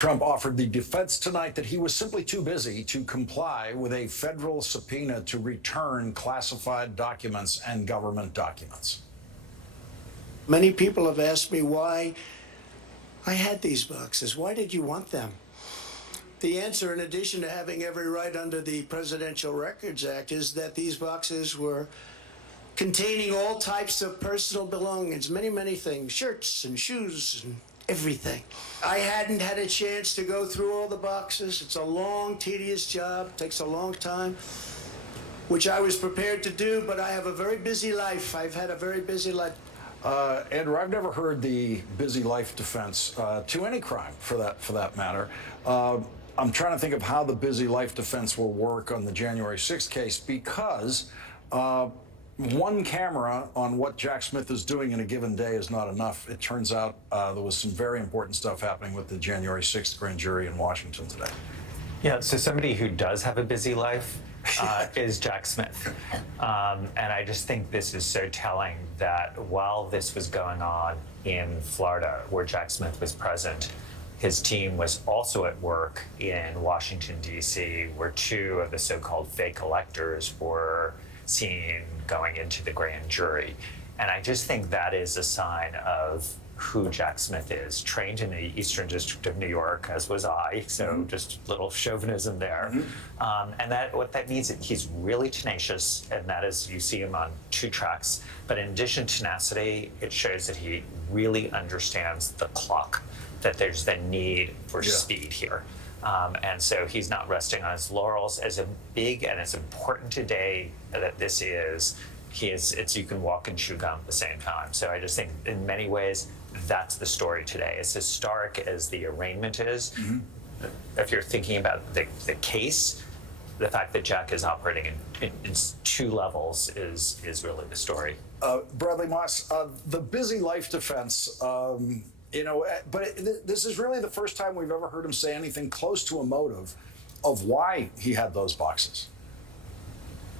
Trump offered the defense tonight that he was simply too busy to comply with a federal subpoena to return classified documents and government documents. Many people have asked me why I had these boxes. Why did you want them? The answer, in addition to having every right under the Presidential Records Act, is that these boxes were containing all types of personal belongings, many things, shirts and shoes and everything. I hadn't had a chance to go through all the boxes. It's a long, tedious job, takes a long time, which I was prepared to do, but I have a very busy life. I've had a very busy life. Andrew, I've never heard the busy life defense to any crime, for that matter. I'm trying to think of how the busy life defense will work on the January 6th case, because one camera on what Jack Smith is doing in a given day is not enough. It turns out there was some very important stuff happening with the January 6th grand jury in Washington today. Yeah, so somebody who does have a busy life is Jack Smith. And I just think this is so telling that while this was going on in Florida, where Jack Smith was present, his team was also at work in Washington, D.C., where two of the so-called fake electors were seen going into the grand jury. And I just think that is a sign of who Jack Smith is, trained in the Eastern District of New York, as was I, so just a little chauvinism there. And what that means is he's really tenacious, and that is, you see him on two tracks. But in addition to tenacity, it shows that he really understands the clock, that there's the need for speed here. And so he's not resting on his laurels. As big and as important today that this is, it's you can walk and chew gum at the same time. So I just think in many ways, that's the story today. As historic as the arraignment is, if you're thinking about the case, the fact that Jack is operating in two levels is really the story. Bradley Moss, the busy life defense, but this is really the first time we've ever heard him say anything close to a motive of why he had those boxes.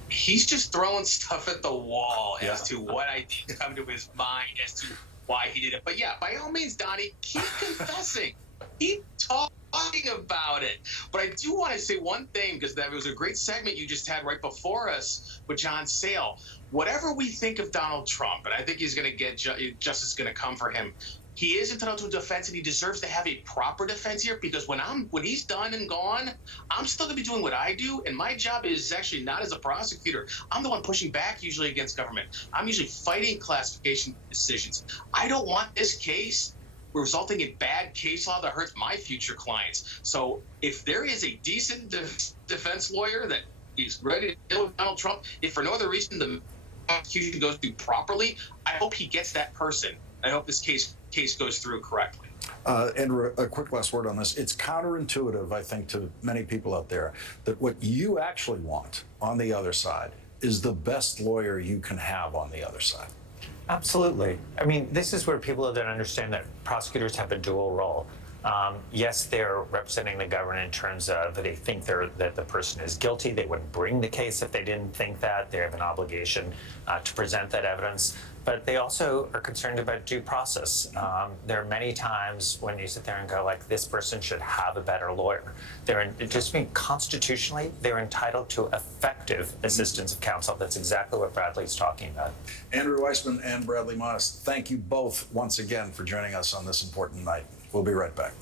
He's just throwing stuff at the wall as to what ideas come to his mind as to why he did it. But yeah, by all means, Donnie, keep confessing. Keep talking about it. But I do want to say one thing, because that was a great segment you just had right before us with John Sale. Whatever we think of Donald Trump, and I think he's going to get justice going to come for him, he is entitled to a defense, and he deserves to have a proper defense here, because when he's done and gone, I'm still going to be doing what I do, and my job is actually not as a prosecutor. I'm the one pushing back usually against government. I'm usually fighting classification decisions. I don't want this case resulting in bad case law that hurts my future clients. So if there is a decent defense lawyer that is ready to deal with Donald Trump, if for no other reason the prosecution goes through properly, I hope he gets that person. I hope this case goes through correctly. Andrew, a quick last word on this. It's counterintuitive, I think, to many people out there that what you actually want on the other side is the best lawyer you can have on the other side. Absolutely. I mean, this is where people don't understand that prosecutors have a dual role. Yes, they're representing the government in terms of they think that the person is guilty. They wouldn't bring the case if they didn't think that. They have an obligation to present that evidence. But they also are concerned about due process. There are many times when you sit there and go, like, this person should have a better lawyer. Constitutionally, they're entitled to effective assistance of counsel. That's exactly what Bradley's talking about. Andrew Weissmann and Bradley Moss, thank you both once again for joining us on this important night. We'll be right back.